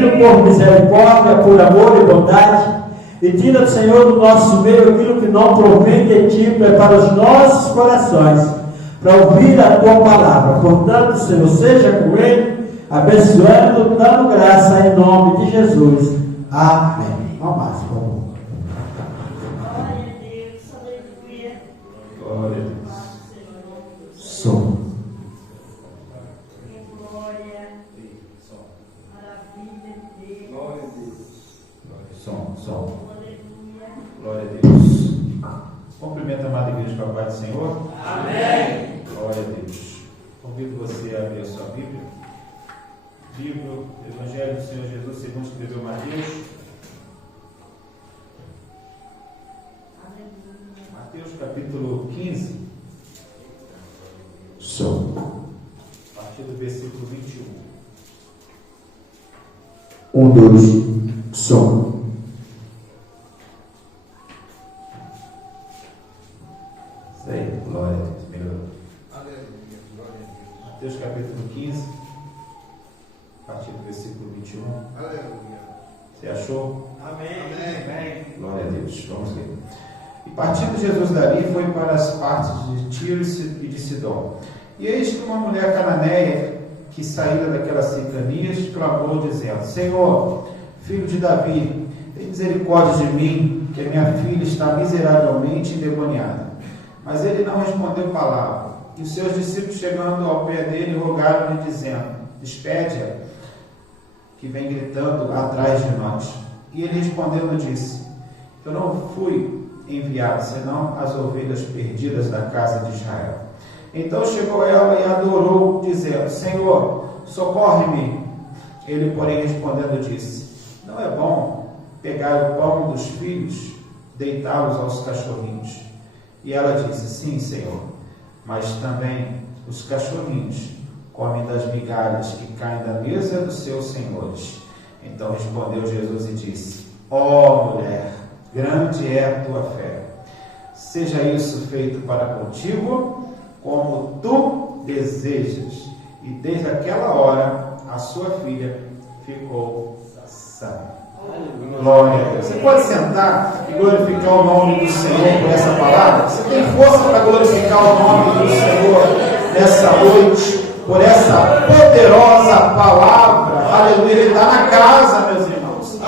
aquilo por misericórdia, por amor e bondade, e tira, Senhor, do nosso meio aquilo que não provém de Ti, prepara os nossos corações para ouvir a Tua palavra. Portanto, Senhor, seja com Ele, abençoando, dando graça em nome de Jesus. Amém. Vamos mais, por favor. Glória a Deus, aleluia. Glória a Deus. Som. Glória. Maravilha de Deus. Glória a Deus. Som. Aleluia. Glória a Deus. Cumprimento a amada igreja com a paz do Senhor. Amém. Glória a Deus. Convido você a abrir a sua Bíblia. Livro, Evangelho do Senhor Jesus, segundo escreveu Mateus. Mateus capítulo 15, Som. a partir do versículo 21. 1, 2, som. Isso aí, glória a Deus. Melhorou. Aleluia, glória a Deus. Mateus capítulo 15, a partir do versículo 21. Aleluia. Você achou? Amém. Glória a Deus. Vamos ver. E partindo Jesus dali, foi para as partes de Tiro e de Sidom. E eis que uma mulher cananeia, que saíra daquelas cercanias, clamou, dizendo: Senhor, filho de Davi, tem misericórdia de mim, que a minha filha está miseravelmente endemoniada. Mas ele não respondeu palavra. E os seus discípulos, chegando ao pé dele, rogaram-lhe, dizendo: Despede-a, que vem gritando atrás de nós. E ele respondendo disse: Eu não fui enviado, senão as ovelhas perdidas da casa de Israel. Então chegou ela e adorou, dizendo: Senhor, socorre-me. Ele, porém, respondendo disse: Não é bom pegar o pão dos filhos, deitá-los aos cachorrinhos. E ela disse: Sim, Senhor, mas também os cachorrinhos comem das migalhas que caem da mesa dos seus senhores. Então respondeu Jesus e disse: Ó mulher, grande é a tua fé. Seja isso feito para contigo, como tu desejas. E desde aquela hora, a sua filha ficou sã. Glória a Deus. Você pode sentar e glorificar o nome do Senhor por essa palavra? Você tem força para glorificar o nome do Senhor nessa noite, por essa poderosa palavra? Aleluia. Ele está na casa, meus irmãos.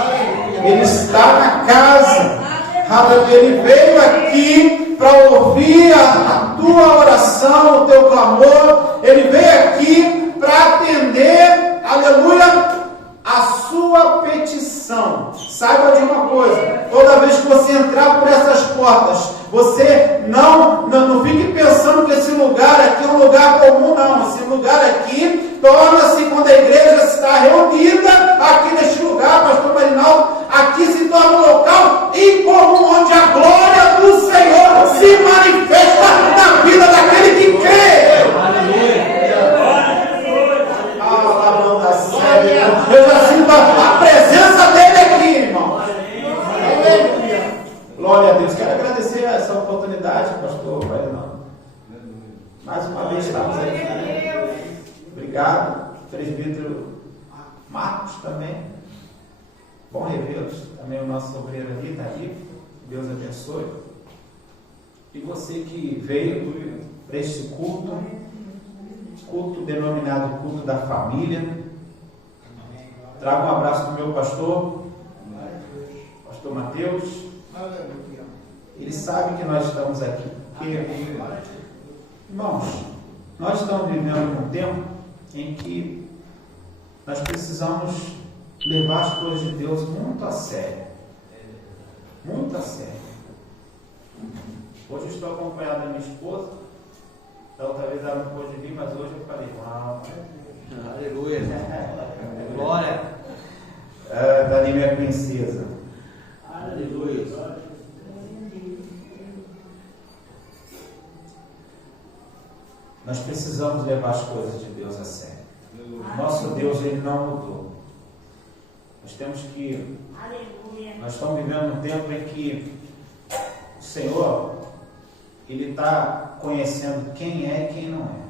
Ele está na casa. Aleluia. Ele veio aqui para ouvir a tua oração, o teu clamor. Ele veio aqui para atender, aleluia, a sua petição. Saiba de uma coisa: toda vez que você entrar por essas portas, você não fique pensando que esse lugar aqui é um lugar comum, não. Esse lugar aqui torna-se, quando a igreja está reunida aqui neste lugar, pastor Marinaldo, aqui se torna um local incomum, onde a glória do Senhor se manifesta na vida daquele que crê. Eu já sinto a presença dele aqui, irmão. Glória a Deus. Quero agradecer essa oportunidade, pastor Marinaldo. Mais uma vez estamos aqui. Obrigado, presbítero Marcos também. Bom revê-los. Também o nosso obreiro ali está ali. Deus abençoe. E você que veio para este culto denominado culto da família, trago um abraço do meu pastor Mateus. Ele sabe que nós estamos aqui. Irmãos, nós estamos vivendo um tempo em que nós precisamos levar as coisas de Deus muito a sério. Muito a sério. Hoje eu estou acompanhado da minha esposa. Da outra vez ela não pôde vir, mas hoje eu falei: uau. Aleluia. Glória. Da minha princesa. Aleluia. Nós precisamos levar as coisas de Deus a sério. Nosso Deus, ele não mudou. Nós temos que... Nós estamos vivendo um tempo em que o Senhor, ele está conhecendo quem é e quem não é.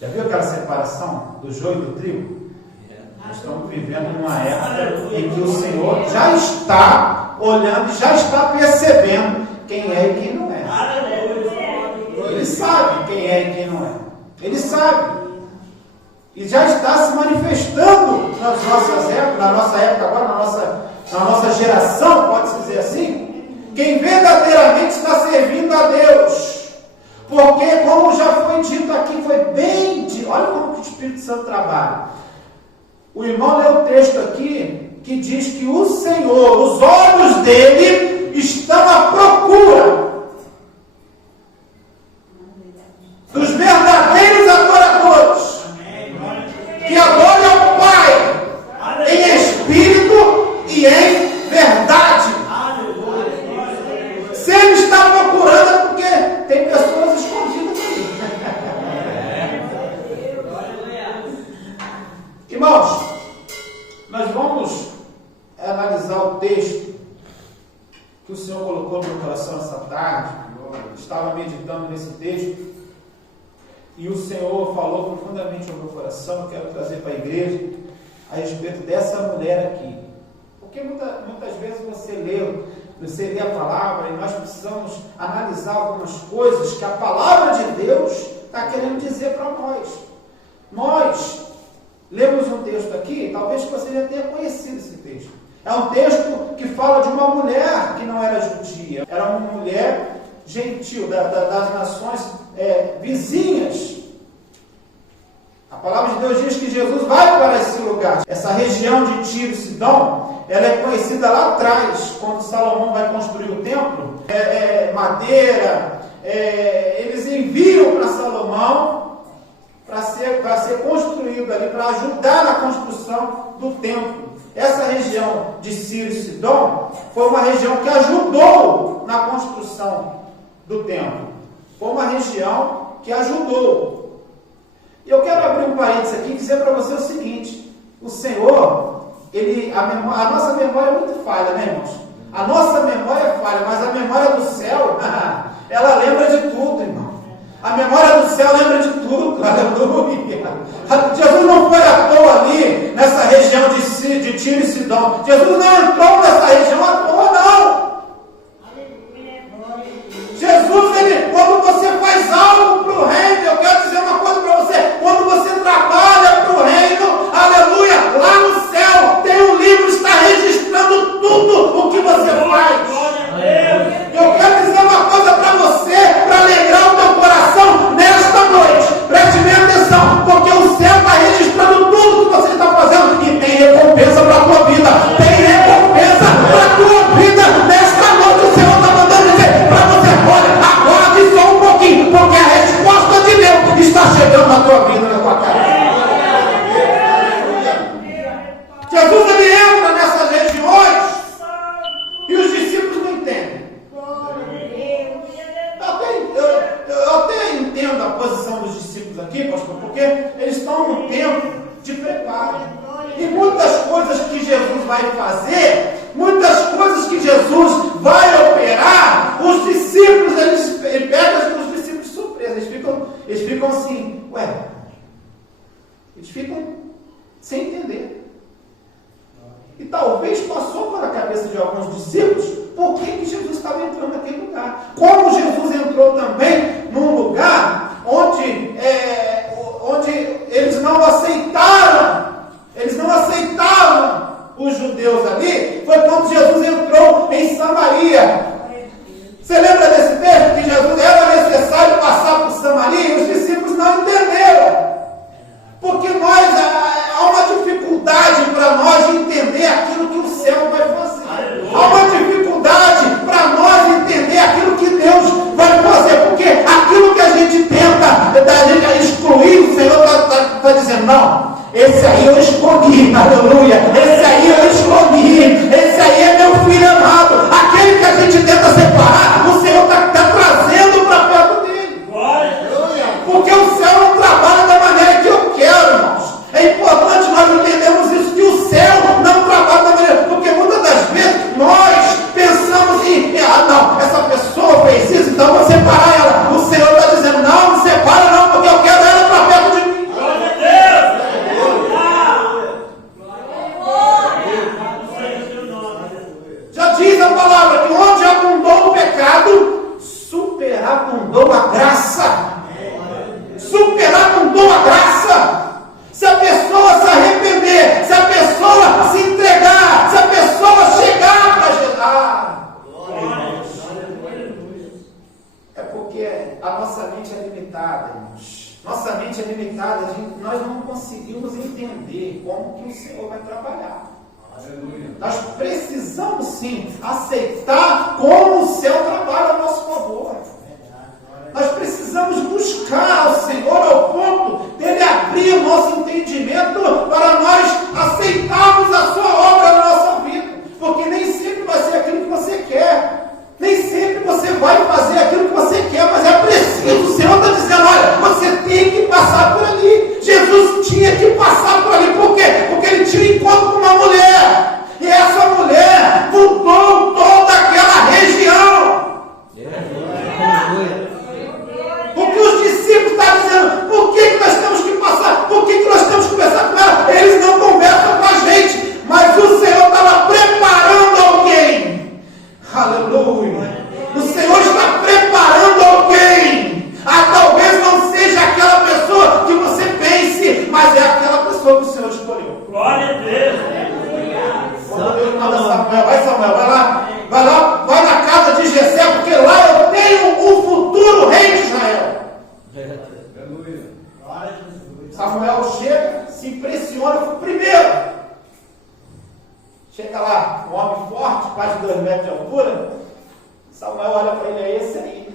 Já viu aquela separação do joio e do trigo? Estamos vivendo numa época em que o Senhor já está olhando e já está percebendo quem é e quem não é. Ele sabe quem é e quem não é. Ele sabe. E já está se manifestando nas nossas épocas, na nossa época agora, na nossa geração, pode-se dizer assim, quem verdadeiramente está servindo a Deus. Porque, como já foi dito aqui, foi bem dito, olha como que o Espírito Santo trabalha. O irmão leu o texto aqui, que diz que o Senhor, os olhos dele estão à procura dos verdadeiros adoradores, que adoram ao Pai em espírito e em verdade. Se ele está procurando é porque tem pessoas escondidas ali. Irmãos, nós vamos analisar o texto que o Senhor colocou no meu coração essa tarde. Eu estava meditando nesse texto e o Senhor falou profundamente ao meu coração. Eu quero trazer para a igreja a respeito dessa mulher aqui, porque muitas vezes você lê a palavra e nós precisamos analisar algumas coisas que a palavra de Deus está querendo dizer para nós. Nós lemos um texto aqui, talvez você já tenha conhecido esse texto. É um texto que fala de uma mulher que não era judia, era uma mulher gentil, das nações vizinhas. A palavra de Deus diz que Jesus vai para esse lugar. Essa região de Tiro e Sidom, ela é conhecida lá atrás, quando Salomão vai construir o templo, madeira, eles enviam para Salomão para ser construído ali, para ajudar na construção do templo. Essa região de Tiro e Sidom foi uma região que ajudou na construção do templo. Foi uma região que ajudou. E eu quero abrir um parênteses aqui e dizer para você o seguinte: o Senhor, a nossa memória é muito falha, né, irmãos? A nossa memória é falha, mas a memória do céu, ela lembra de tudo, irmão. A memória do céu lembra de tudo, aleluia. Jesus não foi à toa ali, nessa região de Tiro e Sidom. Jesus não entrou nessa região à toa, não. Jesus, quando você faz algo para o reino, eu quero dizer uma coisa para você, quando você trabalha para o reino, aleluia, lá no céu tem um livro que está registrando tudo o que você faz. Eu quero dizer uma coisa para você, para alegrar o teu coração nesta noite. Preste bem atenção, porque o céu está registrando tudo que você está fazendo e tem recompensa para a tua vida. Tem recompensa para a tua vida. Nesta noite o Senhor está mandando dizer para você: olha, aguarde só um pouquinho, porque a resposta de Deus está chegando na tua vida, na tua casa. Jesus, ele entra nessas regiões e os discípulos não entendem. Eu até entendo a posição dos discípulos aqui, pastor, porque eles estão num tempo de preparo. E muitas coisas que Jesus vai fazer, muitas coisas que Jesus vai operar, os discípulos, ele pega os discípulos de surpresa. Eles ficam assim, eles ficam sem entender. E talvez passou pela cabeça de alguns discípulos por que Jesus estava entrando naquele lugar. Como Jesus entrou também num lugar onde eles não aceitaram os judeus ali, foi quando Jesus entrou em Samaria. Você lembra desse texto que Jesus era necessário passar por Samaria e os discípulos não entenderam? Porque há uma dificuldade para nós de entender aquilo que o céu vai fazer. Há uma dificuldade para nós entender aquilo que Deus vai fazer. Porque aquilo que a gente tenta excluir, o Senhor está dizendo: não, esse aí eu escolhi, aleluia. Esse aí eu escolhi. Esse aí é meu filho amado. Aquele que a gente tenta separar, o Senhor está trazendo para perto dele. Porque o céu não trabalha da maneira que eu quero, irmãos. É importante nós entendermos isso, que o céu não trabalha da maneira, porque muitas das vezes nós pensamos em, não, essa pessoa fez isso, então vou separar ela. O Senhor está dizendo: não, não separa não, porque eu quero ela para perto de mim. palavra que onde abundou o pecado, superabundou a graça. Superabundou a graça. Se a pessoa se arrepender, se a pessoa se entregar, se a pessoa chegar para Jesus. É porque a nossa mente é limitada, irmãos. Nossa mente é limitada, nós não conseguimos entender como que o Senhor vai trabalhar. Nós precisamos sim aceitar como o céu trabalha a nosso favor. Nós precisamos buscar o Senhor ao ponto dele abrir o nosso entendimento para nós aceitarmos a sua obra na nossa vida. Porque nem sempre vai ser aquilo que você quer. Nem sempre você vai fazer aquilo que você quer, mas é preciso. O Senhor está dizendo, olha, você tem que passar por ali. Jesus tinha que passar por ali. Por quê? Porque ele tinha encontro com uma mulher. E essa mulher mudou toda aquela região. Porque os discípulos estão dizendo, por que nós temos que passar? Por que nós temos que conversar com ela? Eles não conversam com a gente. Mas o Senhor estava preparando alguém. Aleluia. O Senhor está preparando alguém. Talvez não seja aquela pessoa que você pense, mas é aquela pessoa que o Senhor escolheu. Glória a Deus. Quando Deus manda Samuel, vai lá, vai na casa de Jessé, porque lá eu tenho um futuro rei de Israel. Samuel chega, se impressiona, foi o primeiro. Chega lá, um homem forte, quase 2 metros de altura. Samuel olha para ele, é esse aí.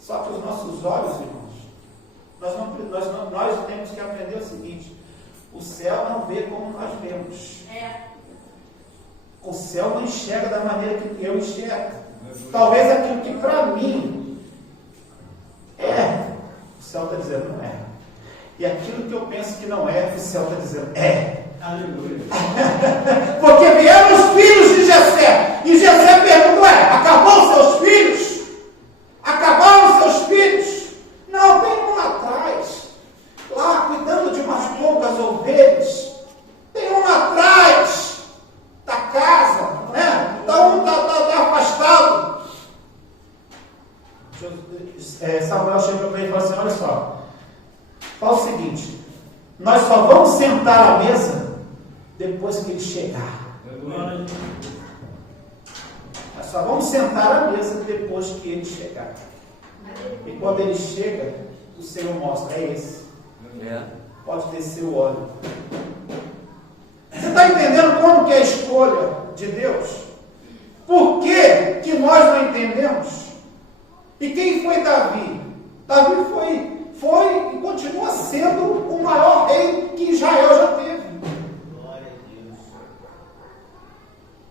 Só que os nossos olhos, irmãos, nós temos que aprender o seguinte: o céu não vê como nós vemos. O céu não enxerga da maneira que eu enxergo. Talvez aquilo que para mim o céu está dizendo não é. E aquilo que eu penso que não é, o céu está dizendo é. Aleluia. Porque vieram os filhos de Jessé. E Jessé perguntou, acabou os seus filhos? Acabaram os seus filhos? Não, tem um lá atrás. Lá cuidando de umas poucas ovelhas. Tem um lá atrás da casa, né? Está afastado. Samuel chegou para ele e falou assim, olha só. Fala o seguinte, nós só vamos sentar à mesa depois que ele chegar. Nós só vamos sentar à mesa depois que ele chegar. E quando ele chega, o Senhor mostra, é esse. Pode descer o óleo. Você está entendendo como que é a escolha de Deus? Por que nós não entendemos? E quem foi Davi? Davi foi e continua sendo o maior rei que Israel já teve. Glória a Deus.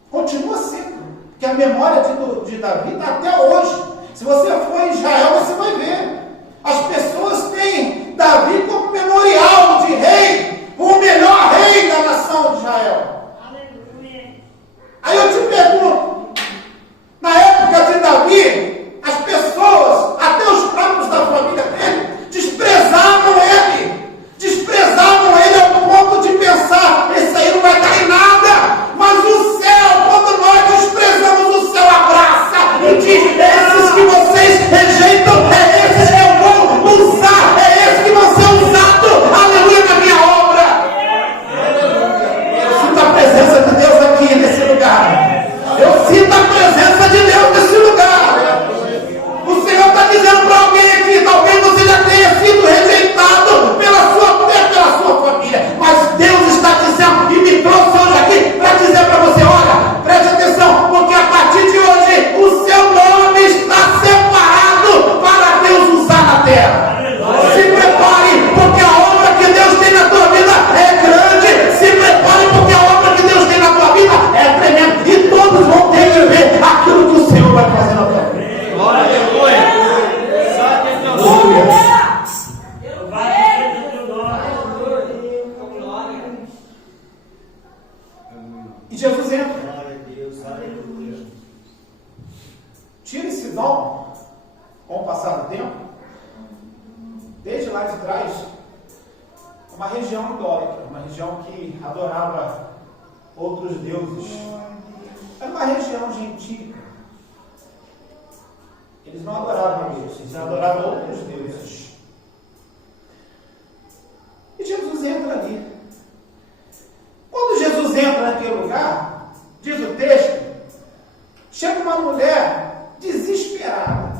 Continua sendo. Porque a memória de Davi está até hoje. Se você for em Israel, você vai ver. As pessoas têm Davi como memorial de rei, o melhor rei da nação de Israel. Aleluia. Aí eu te pergunto, na época de Davi, as pessoas, até os próprios da família dele, desprezavam ele ao ponto de pensar, esse aí não vai dar em nada, mas o céu, quando nós desprezamos o céu, abraça e diz, esses que vocês rejeitam, é esses que eu vou usar, é esses que vão ser usados, aleluia, na minha obra. Eu sinto a presença de Deus aqui nesse lugar, eu sinto a presença de Deus nesse lugar. O Senhor está dizendo para alguém aqui, talvez você já tenha sido rejeitado pela sua família, mas Deus está dizendo, e me trouxe hoje aqui para dizer para você, olha, preste atenção, porque a partir de hoje, o seu nome está separado para Deus usar na terra. Se prepare, porque a obra que Deus tem na tua vida é grande, se prepare, porque a obra que Deus tem na tua vida é tremenda, e todos vão ter que ver aquilo que o Senhor vai fazer na tua vida. Glória a Deus. E Jesus entra. Tira esse dom com o passar do tempo. Desde lá de trás, uma região idólatra, uma região que adorava outros deuses. Era uma região gentil. Eles não adoravam a Deus, eles adoravam outros deuses. E Jesus entra ali. Quando Jesus entra naquele lugar, diz o texto, chega uma mulher desesperada.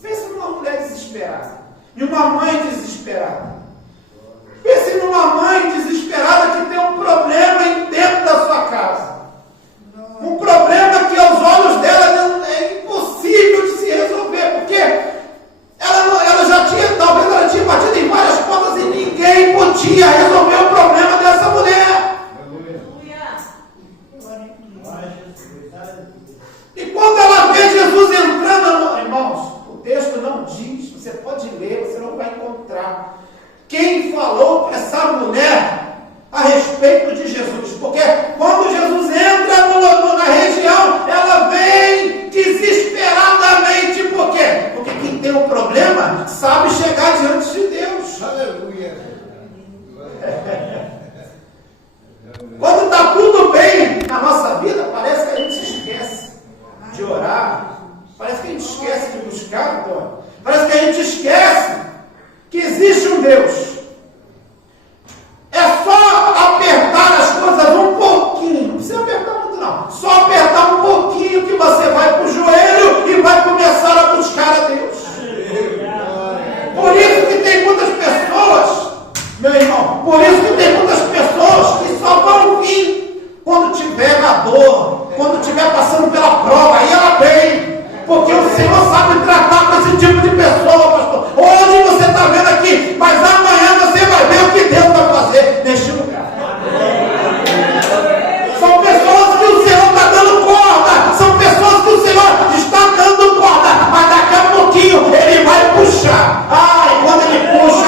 Pensa numa mulher desesperada. E uma mãe desesperada. Pense numa mãe desesperada que tem um problema dentro da sua casa. Um problema que aos olhos dela é impossível de se resolver, porque ela já tinha, talvez ela tinha batido em várias portas e ninguém podia resolver o problema dessa mulher. E quando ela vê Jesus entrando, irmãos, o texto não diz, você pode ler, você não vai encontrar quem falou para essa mulher a respeito de Jesus. Porque quando Jesus entra na região, ela vem desesperadamente. Por quê? Porque quem tem um problema sabe chegar diante de Deus. Aleluia. Quando está tudo bem na nossa vida, parece que a gente esquece de orar. Parece que a gente esquece de buscar, então. Parece que a gente esquece que existe um Deus. É só apertar as coisas um pouquinho. Não precisa apertar muito, não. Só apertar um pouquinho que você vai para o joelho e vai começar a buscar a Deus. Por isso que tem muitas pessoas, meu irmão, por isso que tem muitas pessoas que só vão vir quando tiver na dor, quando estiver passando pela prova, aí ela vem. Porque o Senhor sabe tratar com esse tipo de pessoa, pastor. Hoje você está vendo aqui, mas amanhã você vai ver o que Deus vai fazer neste lugar. São pessoas que o Senhor está dando corda. São pessoas que o Senhor está dando corda. Mas daqui a pouquinho Ele vai puxar. E quando Ele puxa,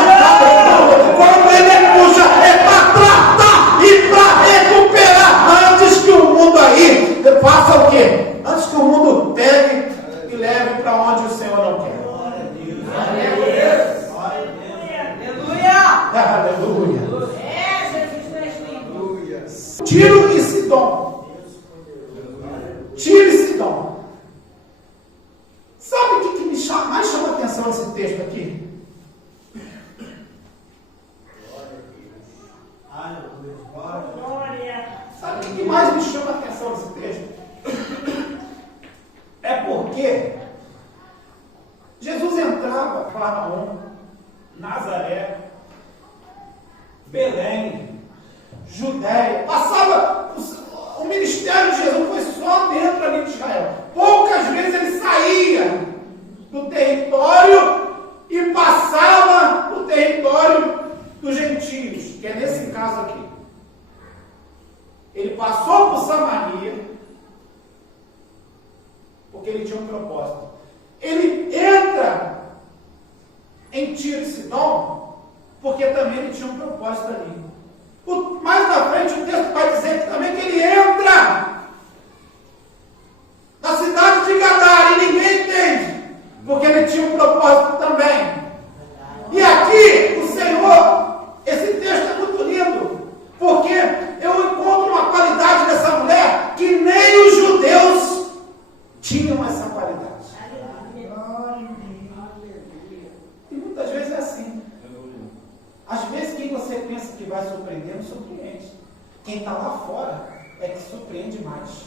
é para tratar e para recuperar. Antes que o mundo aí faça o quê? Antes que o mundo pegue e leve para onde o Senhor não quer. Aleluia. Tiro e Sidom. Tiro e Sidom. Sabe o que mais chama a atenção nesse texto aqui? Sabe o que mais me chama a atenção nesse texto? É porque Jesus entrava em Cafarnaum, Nazaré, Belém, Judéia, passava, o ministério de Jesus foi só dentro ali de Israel. Poucas vezes ele saía do território e passava no território dos gentios, que é nesse caso aqui. Ele passou por Samaria, porque ele tinha um propósito. Ele entra em Tiro e Sidom, porque também ele tinha um propósito ali. Mais na frente o texto vai dizer que também que ele entra na cidade de Gadara e ninguém entende, porque ele tinha um propósito também. E aqui o Senhor, esse texto é muito lindo, porque eu encontro uma qualidade dessa mulher que nem os judeus tinham essa qualidade. E muitas vezes é assim. Às vezes quem você pensa que vai surpreender não surpreende. Quem está lá fora é que surpreende mais.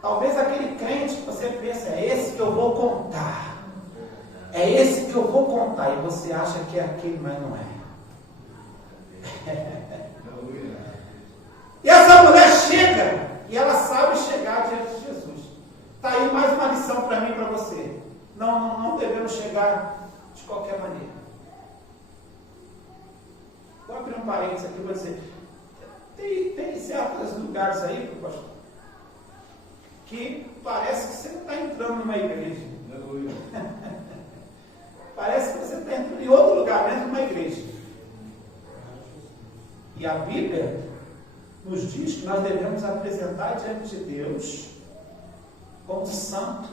Talvez aquele crente que você pensa, é esse que eu vou contar. É esse que eu vou contar. E você acha que é aquele, mas não é. E essa mulher chega, e ela sabe chegar diante de Jesus. Está aí mais uma lição para mim e para você. Não devemos chegar de qualquer maneira. Vou abrir um parênteses aqui e vou dizer, tem certos lugares aí, pastor, que parece que você não está entrando numa igreja. Parece que você está entrando em outro lugar, dentro de uma igreja. E a Bíblia nos diz que nós devemos apresentar diante de Deus como santo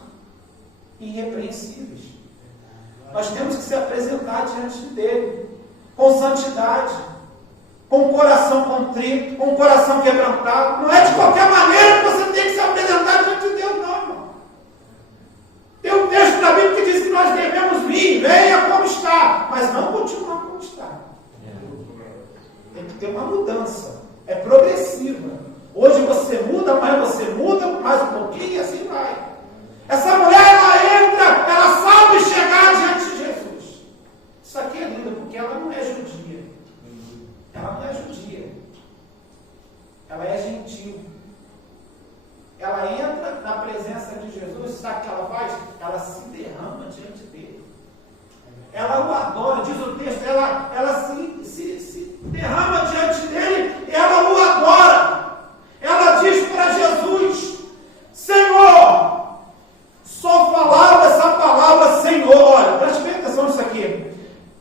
e irrepreensíveis. Nós temos que se apresentar diante dele com santidade, com um coração contrito, com um coração quebrantado. Não é de qualquer maneira que você tem que se apresentar diante de Deus, não, irmão. Tem um texto da Bíblia que diz que nós devemos vir, venha como está, mas não continuar como está. Tem que ter uma mudança. É progressiva. Hoje você muda, amanhã você muda, mais um pouquinho e assim vai. Essa mulher, ela entra, ela sabe chegar diante de Jesus. Isso aqui é lindo, porque ela não é judia. Ela não é judia. Ela é gentil. Ela entra na presença de Jesus, sabe o que ela faz? Ela se derrama diante dele. Ela o adora, diz o texto, ela se derrama diante dele, ela o adora. Ela diz para Jesus: Senhor, só falava essa palavra Senhor. Olha, preste bem atenção nisso aqui.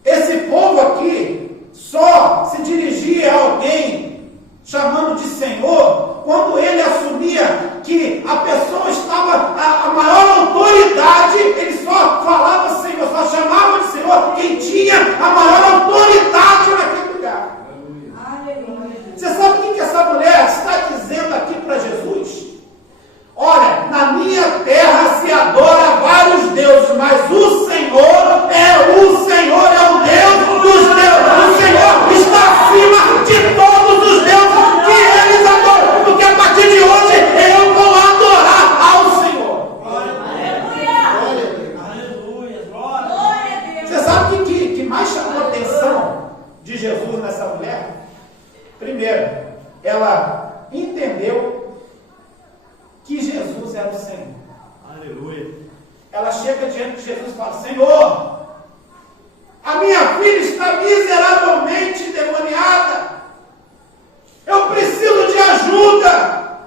Esse povo aqui só se dirigia a alguém chamando de Senhor quando ele assumia que a pessoa estava, a maior autoridade, ele só falava Senhor, só chamava de Senhor quem tinha a maior autoridade naquele lugar. Você sabe o que essa mulher está dizendo aqui para Jesus? Olha, na minha terra se adora vários deuses, mas o Senhor é o Deus dos deuses. O Senhor está acima de todos os deuses que eles adoram, porque a partir de hoje eu vou adorar ao Senhor. Aleluia, glória a Deus. Você sabe o que mais chamou a atenção de Jesus nessa mulher? Primeiro, ela entendeu que Jesus era o Senhor. Aleluia. Ela chega diante de Jesus e fala: Senhor, a minha filha está miseravelmente endemoniada. Eu preciso de ajuda.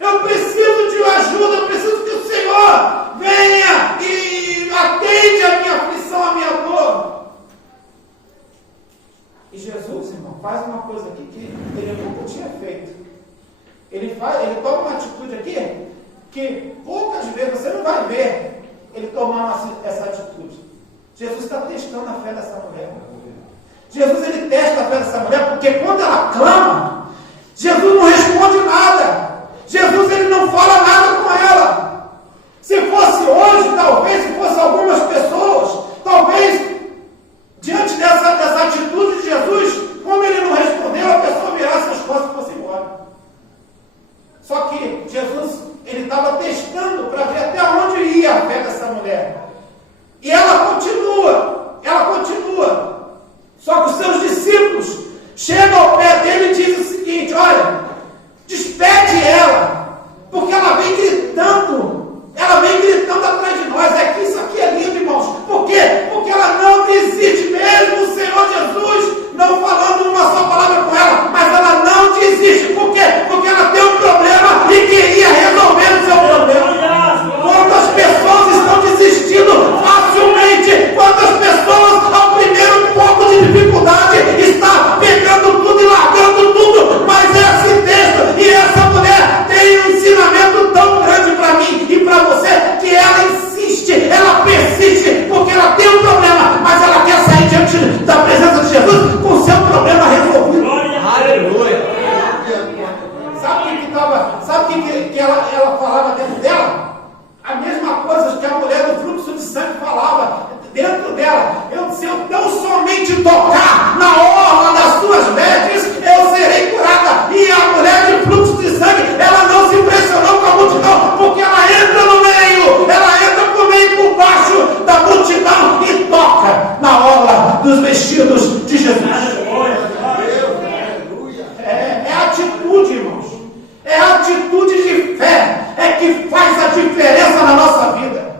Eu preciso de ajuda. Eu preciso que o Senhor venha e atende a minha aflição, a minha dor. E Jesus, irmão, faz uma coisa aqui que ele nunca tinha feito. Ele toma uma atitude aqui que poucas vezes você não vai ver ele tomar essa atitude. Jesus está testando a fé dessa mulher. Jesus, ele testa a fé dessa mulher, porque quando ela clama, Jesus não responde nada. Jesus, ele não fala nada com ela. Se fosse hoje, talvez, se fosse algumas pessoas, talvez, diante dessa atitude de Jesus, como ele não respondeu, a pessoa virasse as costas e fosse embora. Só que Jesus, ele estava testando para ver até onde ia a fé dessa mulher. E ela continua. Só que os seus discípulos chegam ao pé dele e dizem o seguinte: olha, despede ela, porque ela vem gritando atrás de nós. É que isso aqui é lindo, irmãos. Por quê? Porque ela não desiste, mesmo o Senhor Jesus não falando uma só palavra com ela, mas ela não desiste. Por quê? Porque ela tem um problema e queria resolver o seu problema. Quantas pessoas estão desistindo facilmente? Quantas pessoas, ao primeiro pouco de dificuldade, está pegando tudo e largando tudo? Mas esse texto e essa mulher tem um ensinamento tão grande para mim e para você, que ela insiste, ela persiste, porque ela tem um problema, mas ela quer sair diante da presença de Jesus com o seu problema resolvido. Aleluia. Sabe o que ela falava dentro dela? A mesma coisa que a mulher do fluxo de sangue falava dentro dela. Se eu tão somente tocar na orla das suas vestes, eu serei curada. E a mulher de fluxo de sangue, ela não se impressionou com a multidão, porque ela entra no meio, ela entra por meio e por baixo da multidão e toca na orla dos vestidos de Jesus. É atitude, irmãos. É atitude de fé, é que faz a diferença na nossa vida.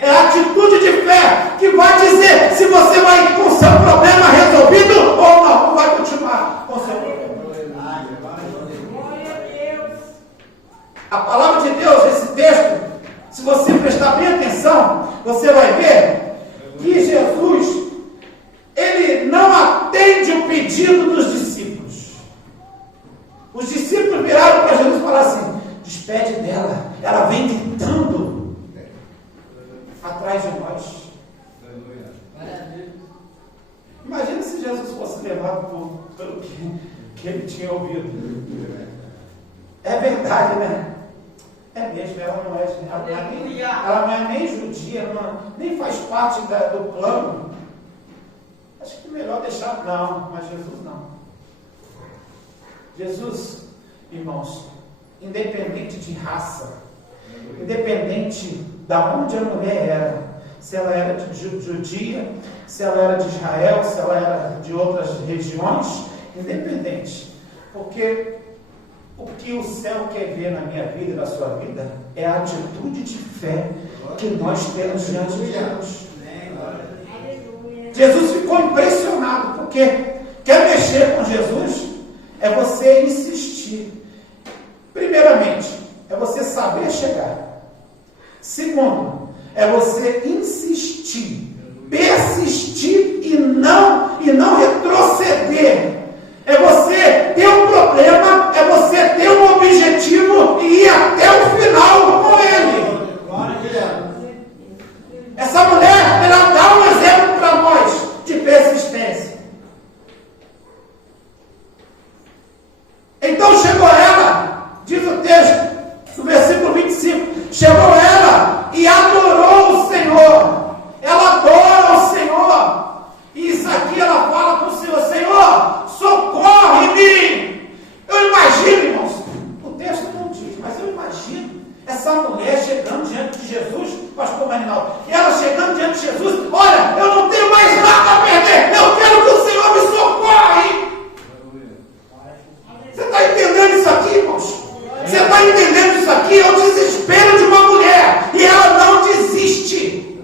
É a atitude de fé que vai dizer se você vai com o seu problema resolvido ou não vai continuar com o seu problema. Glória a Deus. A palavra de Deus, esse texto, se você prestar bem atenção, você vai ver que Jesus, ele não atende o pedido dos discípulos. Os discípulos viraram para Jesus e falaram assim: despede dela, ela vem gritando atrás de nós. Imagina se Jesus fosse levado ele tinha ouvido. É verdade, né? É mesmo, ela não é nem judia, nem faz parte do plano. Acho que é melhor deixar. Não, mas Jesus não. Jesus, irmãos, independente de raça, independente da onde a mulher era, se ela era de judia, se ela era de Israel, se ela era de outras regiões, independente, porque o que o céu quer ver na minha vida e na sua vida é a atitude de fé que nós temos diante de Deus. Jesus ficou impressionado, porque quer mexer com Jesus é você insistir. Primeiramente, é você saber chegar. Segundo, é você insistir, persistir e não retroceder. É você ter um problema, é você ter um objetivo e ir até o final com ele. Essa mulher, ela dá um exemplo para nós de persistência. Então chegou ela, diz o texto, no versículo 25, chegou ela e adorou o Senhor. Ela adora o Senhor. E isso aqui ela fala para o Senhor: Senhor, socorre-me. Eu imagino, irmãos, o texto não diz, mas eu imagino essa mulher chegando diante de Jesus, pastor Marinaldo, e ela chegando diante de Jesus: olha, eu não tenho mais nada a perder, eu quero que o Senhor me socorre. Você está entendendo isso aqui, irmãos? Você está entendendo isso aqui? É o desespero de uma mulher, e ela não desiste.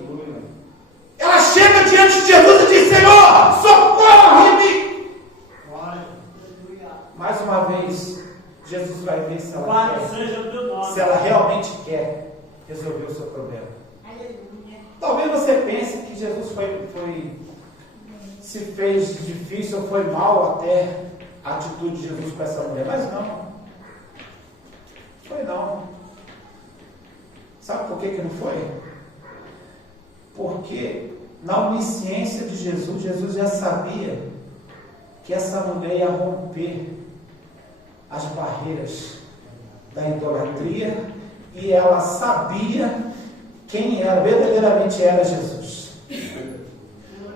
Ela chega diante de Jesus e diz: Senhor, socorre-me. Mais uma vez, Jesus vai ver se ela quer, se ela realmente quer resolver o seu problema. Talvez você pense que Jesus se fez difícil ou foi mal até a atitude de Jesus com essa mulher, mas não. Foi não. Sabe por que não foi? Porque na onisciência de Jesus, Jesus já sabia que essa mulher ia romper as barreiras da idolatria, e ela sabia quem era, verdadeiramente era Jesus.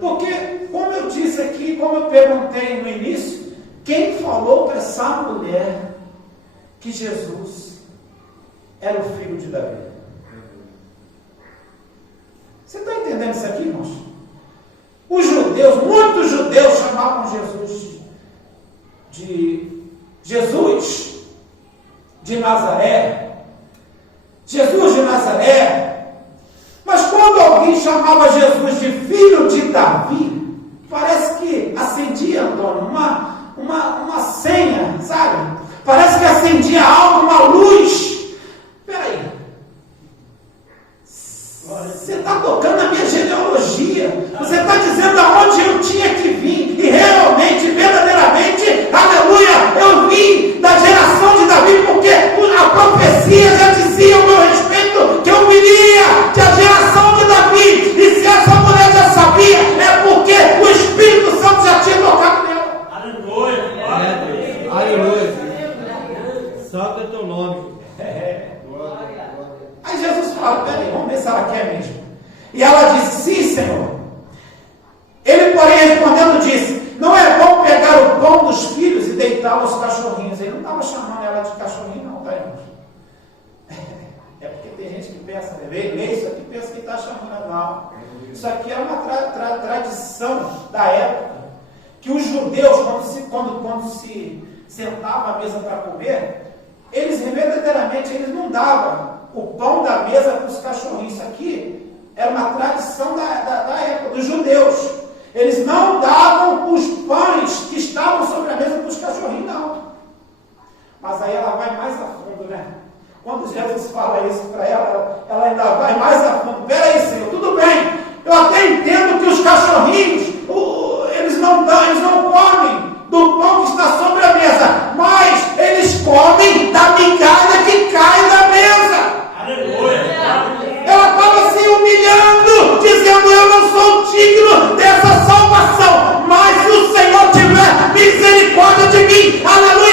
Porque, como eu disse aqui, como eu perguntei no início, quem falou para essa mulher que Jesus era o filho de Davi? Você está entendendo isso aqui, irmãos? Os judeus, muitos judeus chamavam Jesus de Nazaré. Jesus de Nazaré. Mas quando alguém chamava Jesus de filho de Davi, parece que acendia, Antônio, uma senha, sabe? Parece que acendia algo, uma luz. Peraí. Você está tocando na minha genealogia. Você está dizendo aonde eu tinha que vir. E realmente, verdadeiramente, aleluia, eu vim da geração de Davi, porque a profecia já dizia ao meu respeito que eu viria da geração de Davi. E se essa mulher já sabia, é porque o Espírito Santo já tinha tocado nela. Aleluia. Aleluia. Santo é teu nome. Aí Jesus fala: peraí, vamos ver se ela quer mesmo. E ela disse: sim, Senhor. Ele, porém, respondendo, disse: não é bom pegar o pão dos filhos e deitá-lo aos cachorrinhos. Ele não estava chamando ela de cachorrinho, não, tá, irmãos? É porque tem gente que pensa, lê isso aqui, pensa que está chamando ela. Não. Isso aqui é uma tradição da época, que os judeus, quando se sentavam à mesa para comer, eles verdadeiramente não davam o pão da mesa para os cachorrinhos. Isso aqui era uma tradição da época, dos judeus. Eles não davam os pães que estavam sobre a mesa para os cachorrinhos, não. Mas aí ela vai mais a fundo, né? Quando Jesus fala isso para ela, ela ainda vai mais a fundo. Peraí, Senhor, tudo bem. Eu até entendo que os cachorrinhos, eles não comem do pão que está sobre a mesa, mas eles comem da migalha que cai da mesa. Aleluia. Ela estava se humilhando, dizendo: eu não sou digno dessa salvação, mas se o Senhor tiver misericórdia de mim, aleluia,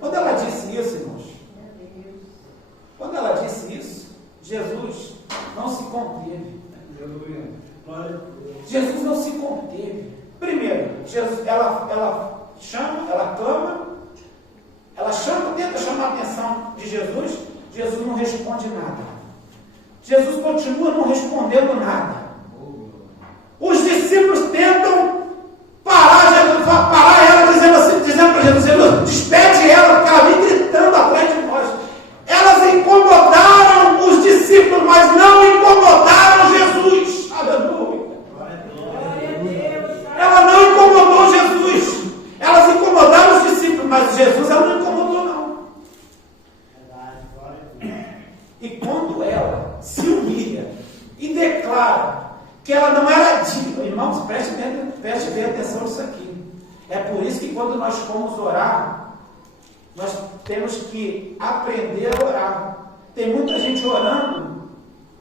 Quando ela disse isso, irmãos, quando ela disse isso, Jesus não se conteve. Jesus não se conteve. Primeiro, Jesus, ela chama, ela clama, ela chama, tenta chamar a atenção de Jesus. Jesus não responde nada. Jesus continua não respondendo nada. Os discípulos tentam parar ela, dizendo para Jesus, despede ela, porque ela vem gritando atrás de nós. Elas incomodaram os discípulos, mas não incomodaram Jesus. Aleluia. Ela não incomodou Jesus. Elas incomodaram os discípulos, mas Jesus ela não incomodou, não. E quando ela se humilha e declara que ela não era digna, irmãos, preste bem atenção nisso aqui. É por isso que quando nós formos orar, nós temos que aprender a orar. Tem muita gente orando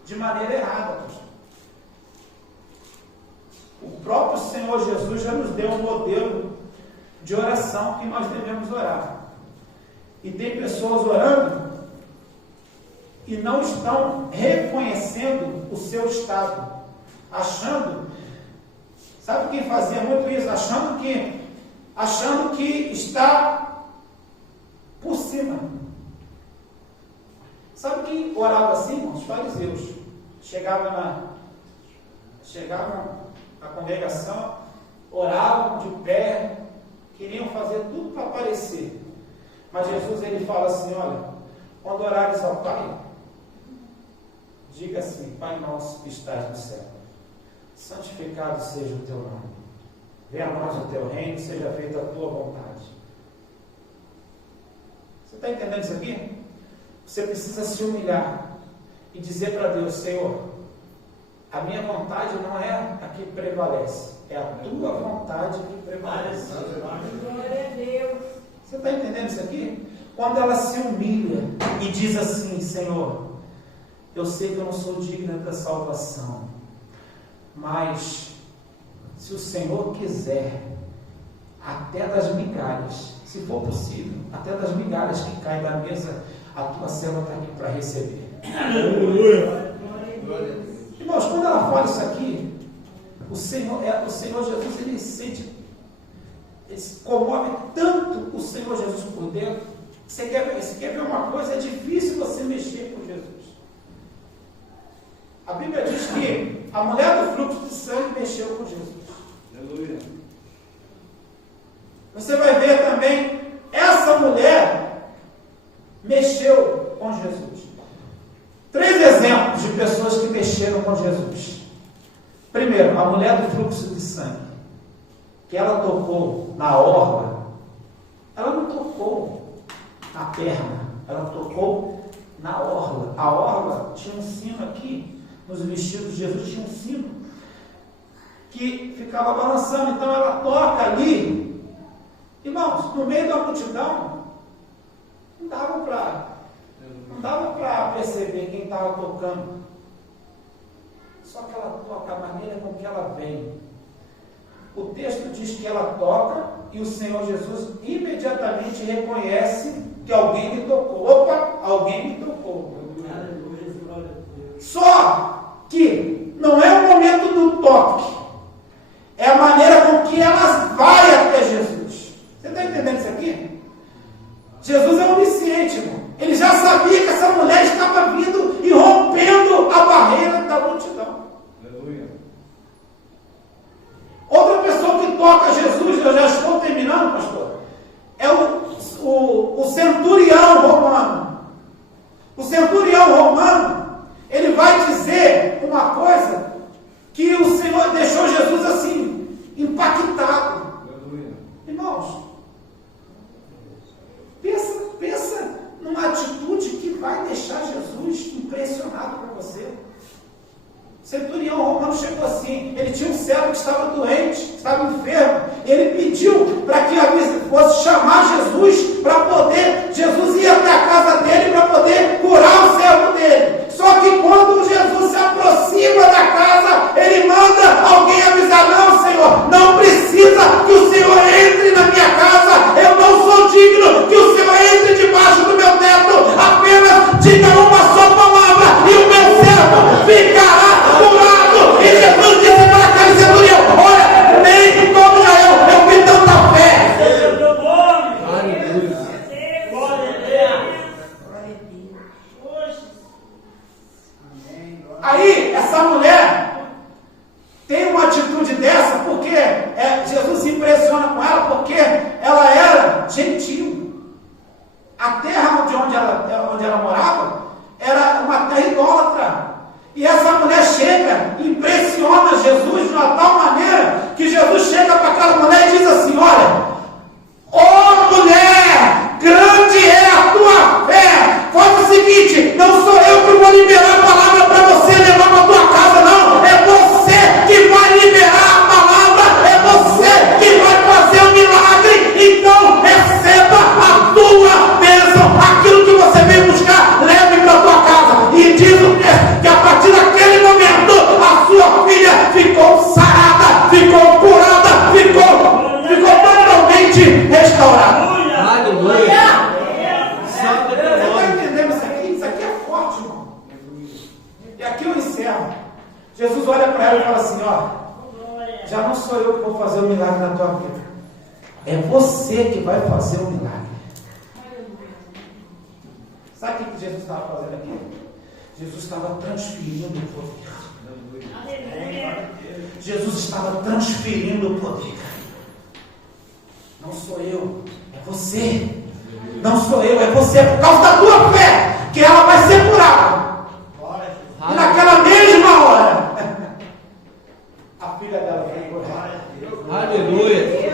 de maneira errada, pastor. O próprio Senhor Jesus já nos deu um modelo de oração que nós devemos orar. E tem pessoas orando e não estão reconhecendo o seu estado, achando, sabe quem fazia muito isso? Achando que está por cima. Sabe quem orava assim, irmãos? Os fariseus. Chegavam na congregação, oravam de pé, queriam fazer tudo para aparecer. Mas Jesus, ele fala assim, olha, quando orares ao Pai, diga assim, Pai nosso que estás no céu, santificado seja o teu nome. Venha a nós o teu reino, seja feita a tua vontade. Você está entendendo isso aqui? Você precisa se humilhar e dizer para Deus, Senhor, a minha vontade não é a que prevalece, é a tua vontade que prevalece. Glória a Deus. Você está entendendo isso aqui? Quando ela se humilha e diz assim, Senhor, eu sei que eu não sou digna da salvação, mas se o Senhor quiser, até das migalhas, se for possível, até das migalhas que caem da mesa, a tua serva está aqui para receber. Aleluia. Irmãos, quando ela fala isso aqui, o Senhor Jesus, ele se comove tanto o Senhor Jesus por dentro. Você quer ver uma coisa? É difícil você mexer com Jesus. A Bíblia diz que a mulher do fluxo de sangue mexeu com Jesus. Aleluia. Você vai ver também, essa mulher mexeu com Jesus. 3 exemplos de pessoas que mexeram com Jesus. Primeiro, a mulher do fluxo de sangue, que ela tocou na orla, ela não tocou na perna, ela tocou na orla. A orla tinha um sino aqui, nos vestidos de Jesus tinha um sino, que ficava balançando, então ela toca ali. Irmãos, no meio da multidão, não dava para perceber quem estava tocando. Só que ela toca a maneira com que ela vem. O texto diz que ela toca e o Senhor Jesus imediatamente reconhece que alguém lhe tocou. Opa, alguém me tocou. Só que não é o momento do toque, é a maneira com que ela vai até Jesus. Você está entendendo isso aqui? Jesus é onisciente, irmão. Ele já sabia que essa mulher estava vindo e rompendo a barreira da multidão. Aleluia. Outra pessoa que toca Jesus, eu já estou terminando, pastor, é o centurião romano. O centurião romano, ele vai dizer uma coisa que o Senhor deixou Jesus assim, impactado. Aleluia. Irmãos, pensa numa atitude que vai deixar Jesus impressionado com você. O centurião romano chegou assim, ele tinha um servo que estava doente, estava enfermo, ele pediu para que fosse chamar Jesus, para poder, Jesus ia até a casa dele para poder curar o servo dele. Só que quando Jesus se aproxima da casa, ele manda alguém avisar, não, Senhor, não precisa que o Senhor entre na minha casa, eu não sou digno que o Senhor entre A terra onde ela morava era uma terra idólatra. E essa mulher chega, impressiona Jesus de uma tal maneira que Jesus chega para aquela mulher e diz assim: olha, ô mulher, grande é a tua fé. Faz o seguinte, não sou eu que vou liberar a palavra para você levar para a tua casa, não. É você que vai liberar a palavra, é você que vai fazer o milagre. Então receba a tua bênção, aquilo que você veio buscar, leve para a tua casa. E diz o texto que a partir daquele momento a sua filha ficou sarada, ficou curada, ficou totalmente restaurada. Aleluia. Você está entendendo isso aqui? Isso aqui é forte, irmão. E aqui eu encerro. Jesus olha para ela e fala assim: ó, já não sou eu que vou fazer o milagre na tua vida, é você que vai fazer o milagre. Sabe o que Jesus estava fazendo aqui? Jesus estava transferindo o poder. Jesus estava transferindo o poder. Não sou eu, é você. Não sou eu, é você. É por causa da tua fé que ela vai ser curada. E naquela mesma hora, a filha dela foi curada. Aleluia.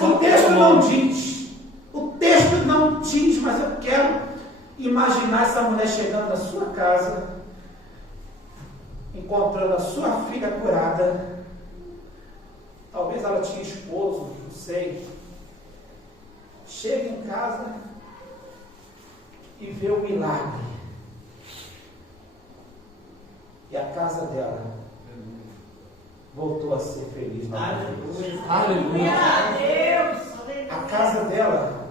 O texto não diz. O texto não diz, mas eu quero imaginar essa mulher chegando na sua casa, encontrando a sua filha curada. Talvez ela tinha esposo, não sei. Chega em casa e vê o milagre. E a casa dela voltou a ser feliz novamente. Aleluia. A casa dela,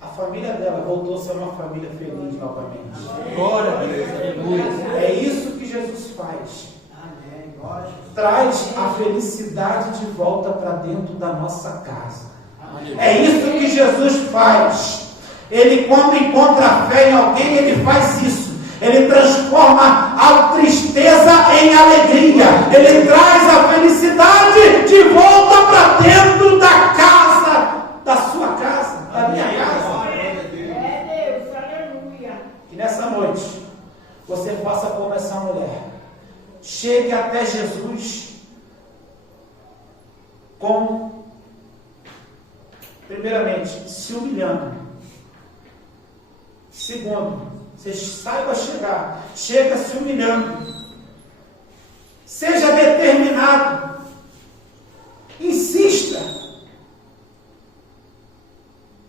a família dela voltou a ser uma família feliz novamente. Glória a Deus. Aleluia. É isso que Jesus faz. Traz a felicidade de volta para dentro da nossa casa. É isso que Jesus faz. Ele, quando encontra fé em alguém, ele faz isso. Ele transforma a tristeza em alegria. Ele traz a felicidade de volta para dentro da casa, da sua casa, da minha casa. É Deus, aleluia. Que nessa noite você faça como essa mulher. Chegue até Jesus com, primeiramente, se humilhando. Segundo, você saiba chegar. Chega se humilhando. Seja determinado. Insista.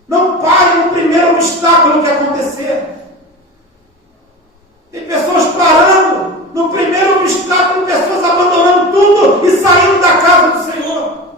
Não pare no primeiro obstáculo que acontecer. Tem pessoas parando no primeiro obstáculo, pessoas abandonando tudo e saindo da casa do Senhor.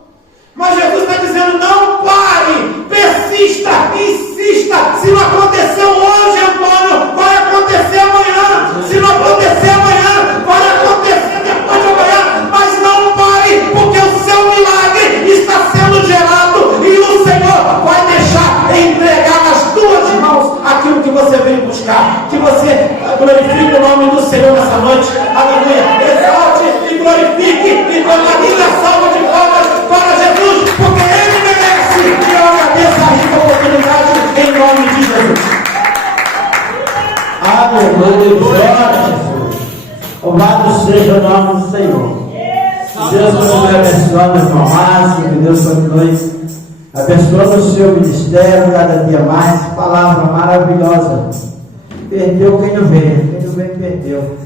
Mas Jesus está dizendo: não pare, persista, insista. Se não aconteceu hoje, Antônio, vai acontecer amanhã. Se não acontecer amanhã, vai acontecer depois de amanhã. Mas não pare, porque o seu milagre está sendo gerado e o Senhor vai deixar entregar nas tuas mãos aquilo que você veio buscar. Que você glorifique o nome do Senhor nessa noite. Aleluia. Exalte e glorifique e dê uma linda salva de palmas para Jesus, porque Ele merece. E eu agradeço a rica oportunidade em nome de Jesus. Aleluia. Glória a Jesus. Louvado seja o nome do Senhor. Que Deus continue abençoando a irmã Márcia, que Deus continue abençoando o seu ministério cada dia mais. Palavra maravilhosa. Perdeu quem não veio, perdeu.